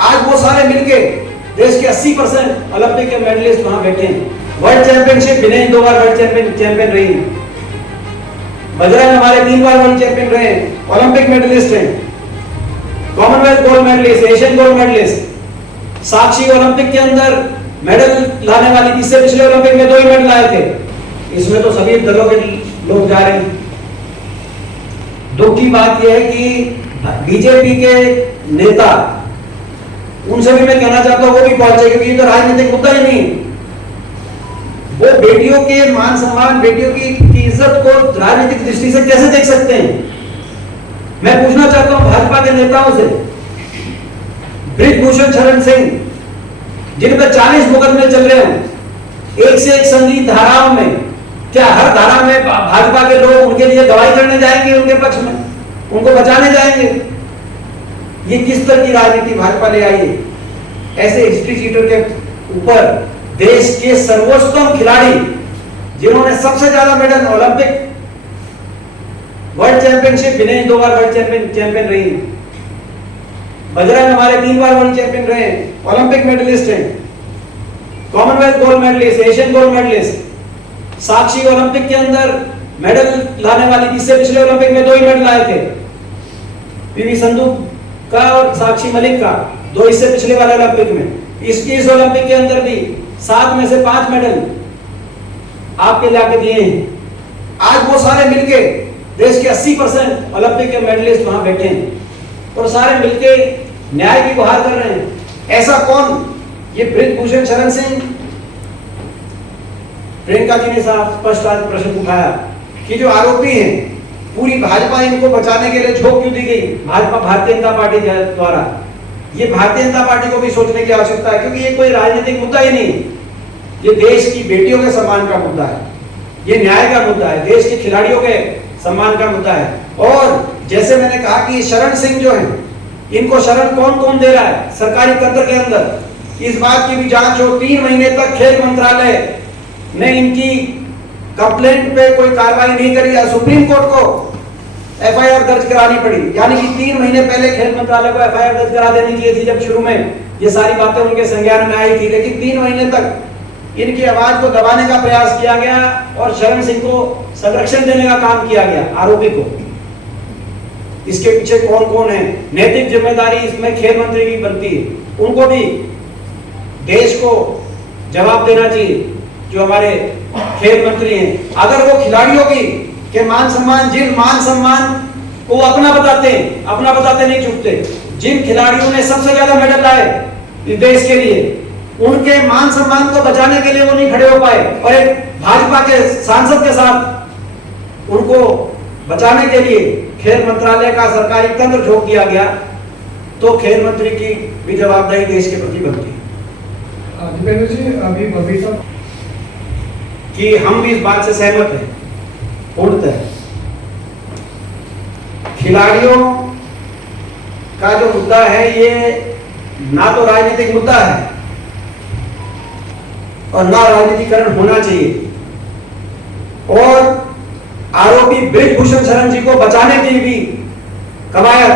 आज वो सारे मिलके देश के 80% ओलंपिक के मेडलिस्ट वहां बैठे हैं। वर्ल्ड चैंपियनशिप विनय 2 बार वर्ल्ड चैंपियन रही है। बजरंग हमारे 3 बार वर्ल्ड चैंपियन रहे हैं, ओलंपिक मेडलिस्ट हैं, Commonwealth gold medallist, Asian gold medallist. Sakshi Olympic के अंदर मेडल लाने वाली, इससे पिछले ओलंपिक में 2 ही मेडल लाए थे। इसमें तो सभी दलों के लोग जा रहे हैं। दुख की बात यह है कि बीजेपी के नेता, उनसे भी मैं कहना चाहता हूं वो भी पहुंचे, क्योंकि ये तो राजनीतिक मुद्दा ही नहीं। वो बेटियों के मान सम्मान, बेटियों की इज्जत को राजनीतिक दृष्टि से कैसे देख सकते हैं? मैं पूछना चाहता हूं भाजपा के नेताओं से, बृजभूषण शरण सिंह जिन पर 40 मुकदमे चल रहे हैं, एक से एक संगीत धाराओं में, क्या हर धारा में भाजपा के लोग उनके लिए गवाही करने जाएंगे, उनके पक्ष में उनको बचाने जाएंगे? ये किस तरह की राजनीति भाजपा ले आई है? ऐसे हिस्ट्री चीटर के ऊपर देश के सर्वोत्तम खिलाड़ी, जिन्होंने सबसे ज्यादा मेडल, ओलंपिक, वर्ल्ड चैंपियनशिप विनय 2 बार वर्ल्ड चैंपियन रही है। बजरंग हमारे 3 बार वर्ल्ड चैंपियन रहे हैं, ओलंपिक मेडलिस्ट हैं, Commonwealth gold medallist, Asian gold medallist. Sakshi Olympic के अंदर मेडल लाने वाली, इससे पिछले ओलंपिक में 2 ही मेडल लाए थे, पीवी संधू का और साक्षी मलिक का, 2 इससे पिछले वाले ओलंपिक में। इस ओलंपिक के अंदर भी 7 में से 5 मेडल आपके लाके दिए हैं। आज वो सारे मिलके देश के 80% ओलंपिक के मेडलिस्ट वहां बैठे हैं और सारे मिलके न्याय की गुहार कर रहे हैं। ऐसा कौन? ये बृजभूषण शरण सिंह, प्रियंका जी ने स्पष्ट आज प्रश्न उठाया कि जो आरोपी हैं, पूरी भाजपा इनको बचाने के लिए झोंक क्यों दी गई? भाजपा, भारतीय जनता पार्टी द्वारा। ये भारतीय जनता पार्टी को भी सोचने की आवश्यकता है, क्योंकि ये कोई राजनीतिक मुद्दा ही नहीं, ये देश की बेटियों के सम्मान का मुद्दा है, ये न्याय का मुद्दा है, देश के खिलाड़ियों के सम्मान का मुद्दा है। और जैसे मैंने कहा कि शरण सिंह जो है, इनको शरण कौन दे रहा है सरकारी तंत्र के अंदर, इस बात की भी जांच हो। 3 महीने तक खेल मंत्रालय ने इनकी कंप्लेंट पे कोई कार्रवाई नहीं करी, सुप्रीम कोर्ट को एफआईआर दर्ज करानी पड़ी। यानी कि 3 महीने पहले खेल मंत्रालय को एफआईआर दर्ज करा देनी चाहिए थी, जब शुरू में ये सारी बातें उनके संज्ञान में आई थी। लेकिन 3 महीने तक इनकी आवाज को दबाने का प्रयास किया गया और शरण सिंह को संरक्षण देने का काम किया गया, आरोपी को। इसके पीछे कौन कौन है? नैतिक जिम्मेदारी इसमें खेल मंत्री की बनती है, उनको भी देश को जवाब देना चाहिए, जो हमारे खेल मंत्री हैं। अगर वो खिलाड़ियों की के मान सम्मान, जिन मान सम्मान को अपना बताते नहीं चुकते, जिन खिलाड़ियों ने सबसे ज्यादा मेडल लाए इस देश के लिए, उनके मान सम्मान को बचाने के लिए वो नहीं खड़े हो पाए, और एक भाजपा के सांसद के साथ उनको बचाने के लिए खेल मंत्रालय का सरकारी तंत्र झोंक दिया गया, तो खेल मंत्री की भी जवाबदारी देश के प्रति बनती है। दीपेंद्र जी, अभी बबीता कि हम भी इस बात से सहमत हैं पूर्णतः। खिलाड़ियों का जो मुद्दा है, ये ना तो राजनीतिक मुद्दा है और ना राजनीतिकरण होना चाहिए। और आरोपी बृजभूषण शरण जी को बचाने की भी कवायद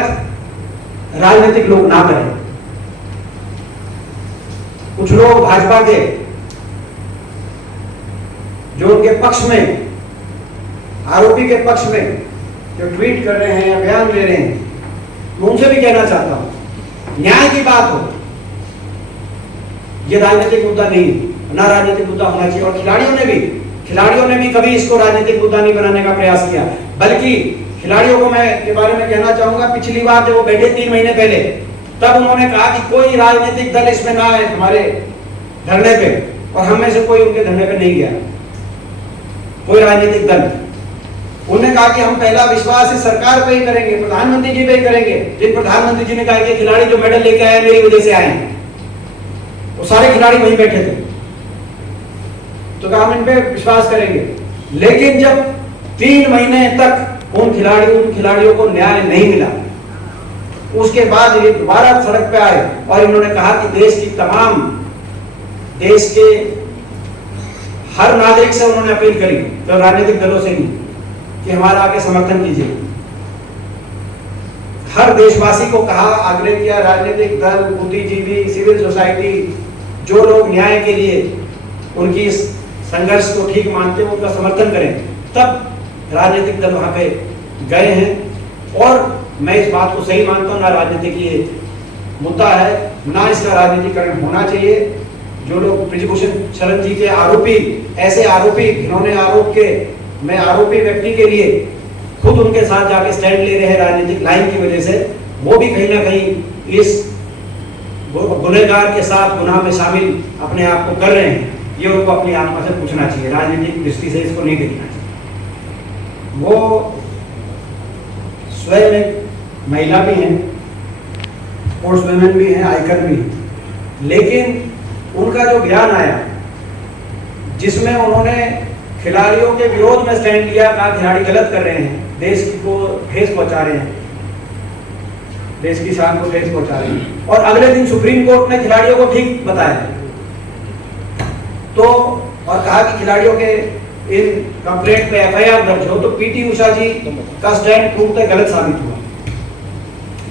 राजनीतिक लोग ना करें। कुछ लोग भाजपा के जो उनके पक्ष में, आरोपी के पक्ष में जो ट्वीट कर रहे हैं, बयान ले रहे हैं, मैं उनसे भी कहना चाहता हूं, न्याय की बात हो, ये राजनीतिक मुद्दा नहीं, ना राजनीतिक मुद्दा होना चाहिए। और खिलाड़ियों ने भी कभी इसको राजनीतिक मुद्दा नहीं बनाने का प्रयास किया, बल्कि खिलाड़ियों को मैं के बारे में कहना चाहूंगा, पिछली बार जब वो बैठे 3 महीने पहले, तब उन्होंने कहा कि कोई राजनीतिक दल इसमें ना आए हमारे धरने पे, और हम में से कोई उनके धरने पे नहीं गया, कोई राजनीतिक दल। उन्होंने कहा कि हम पहला विश्वास इस सरकार पे ही करेंगे, प्रधानमंत्री जी पे ही करेंगे, जिन प्रधानमंत्री जी ने कहा कि खिलाड़ी जो मेडल लेके आए मेरी वजह से आए, वो सारे खिलाड़ी वहीं बैठे थे, तो कहा हम इन पे विश्वास करेंगे। लेकिन जब 3 महीने तक उन खिलाड़ियों को न्याय नहीं मिला, उसके बाद ये दोबारा सड़क पे आए और इन्होंने कहा कि देश के हर नागरिक से उन्होंने अपील करी, जो राजनीतिक दलों से नहीं, कि हमारा आके समर्थन कीजिए। हर देशवासी को कहा, आग्रह किया, राजनीतिक दल, बुद्धिजीवी, सिविल सोसाइटी, जो लोग न्याय के लिए उनकी इस संघर्ष को ठीक मानते हैं उनका समर्थन करें, तब राजनीतिक दल वहां पे गए हैं। और मैं इस बात को सही मानता हूँ, ना राजनीतिक ये मुद्दा है, ना इसका राजनीतिकरण होना चाहिए। जो लोग ब्रिजभूषण शरण जी के आरोपी, ऐसे आरोपी, घिनौने आरोप के, मैं आरोपी व्यक्ति के लिए खुद उनके साथ जाके स्टैंड ले रहे हैं राजनीतिक लाइन की वजह से, वो भी कहीं ना कहीं इस गुनहगार के साथ गुनाह में शामिल अपने आप को कर रहे हैं। ये उनको अपनी आत्मा से पूछना चाहिए, राजनीतिक दृष्टि से इसको नहीं देखना चाहिए। वो स्वयं एक महिला भी हैं, स्पोर्ट्स वुमेन भी हैं, आइकन भी हैं, लेकिन उनका जो बयान आया जिसमें उन्होंने खिलाड़ियों के विरोध में स्टैंड लिया, कहा खिलाड़ी गलत कर रहे हैं, देश को ठेस पहुंचा रहे हैं, देश की शान को ठेस पहुंचा रहे हैं, और अगले दिन सुप्रीम कोर्ट ने खिलाड़ियों को ठीक बताया तो, और कहा कि खिलाड़ियों के इन कंप्लेंट पे एफआईआर दर्ज हो, तो पीटी उषा जी का स्टैंड पूर्णतः गलत साबित हुआ,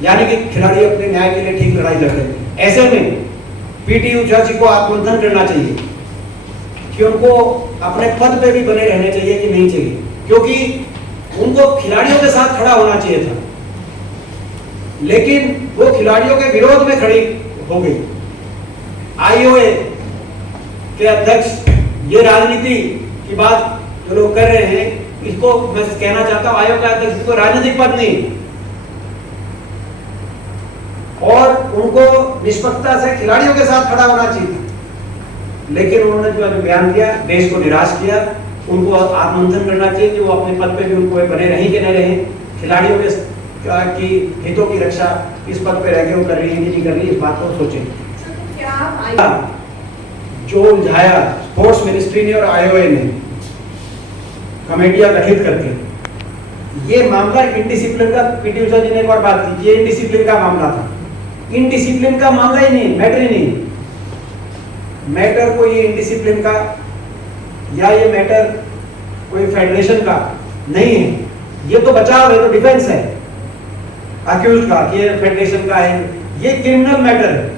यानी कि खिलाड़ी अपने न्याय के लिए ठीक लड़ाई लड़ रहे थे। ऐसे में पीटी उषा जी को आत्ममंथन करना चाहिए कि उनको अपने पद पे भी बने रहने चाहिए कि नहीं चाहिए, क्योंकि उनको खिलाड़ियों के साथ खड़ा होना चाहिए था, लेकिन वो खिलाड़ियों के विरोध में खड़ी हो गई। आईओए के अध्यक्ष ये राजनीति की बात जो लोग कर रहे हैं, इसको मैं कहना चाहता हूं, आयोग का अध्यक्ष को राजनीतिक पद नहीं, और उनको निष्पक्षता से खिलाड़ियों के साथ खड़ा होना चाहिए, लेकिन उन्होंने जो बयान दिया देश को निराश किया। उनको आत्ममंथन करना चाहिए कि वो अपने पद पे भी उनको बने रही कि नहीं रहे, खिलाड़ियों के की हितों की रक्षा इस पद पे रह के वो कर रही है कि नहीं कर रही, इस बात को सोचें। जो उलझाया स्पोर्ट्स मिनिस्ट्री ने और आईओए ने कमेटियां गठित करके, ये मामला इनडिसिप्लिन का, पीटी उषा जी ने एक बार बात की, ये इनडिसिप्लिन का मामला था। इनडिसिप्लिन का मामला ही नहीं, मैटर ही नहीं, मैटर कोई इनडिसिप्लिन का या ये मैटर कोई फेडरेशन का नहीं है, ये तो बचाव है, तो डिफेंस है अक्यूज्ड का कि ये फेडरेशन का है, ये क्रिमिनल मैटर है।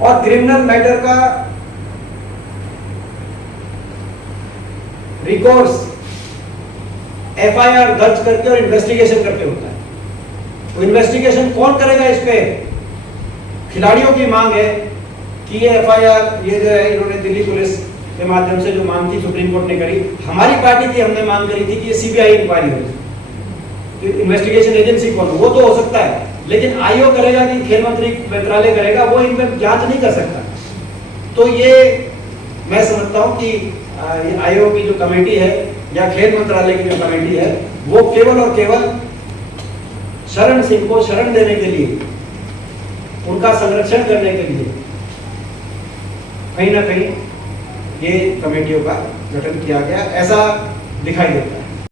और क्रिमिनल मैटर का रिकॉर्ड्स एफआईआर दर्ज करके और इन्वेस्टिगेशन करके होता है। तो इन्वेस्टिगेशन कौन करेगा इस पे? खिलाड़ियों की मांग है कि ये एफआईआर, ये जो है इन्होंने दिल्ली पुलिस के माध्यम से जो मांग थी सुप्रीम कोर्ट ने करी, हमारी पार्टी की हमने मांग करी थी कि ये सीबीआई इंक्वायरी हो, इन्वेस्टिगेशन एजेंसी कौन, वो तो हो सकता है, लेकिन आईओ करेगा कि खेल मंत्री मंत्रालय करेगा, वो इन पर जांच नहीं कर सकता। तो ये मैं समझता हूं कि आईओ की जो कमेटी है या खेल मंत्रालय की जो कमेटी है, वो केवल और केवल शरण सिंह को शरण देने के लिए, उनका संरक्षण करने के लिए कहीं ना कहीं ये कमेटियों का गठन किया गया, ऐसा दिखाई देता है।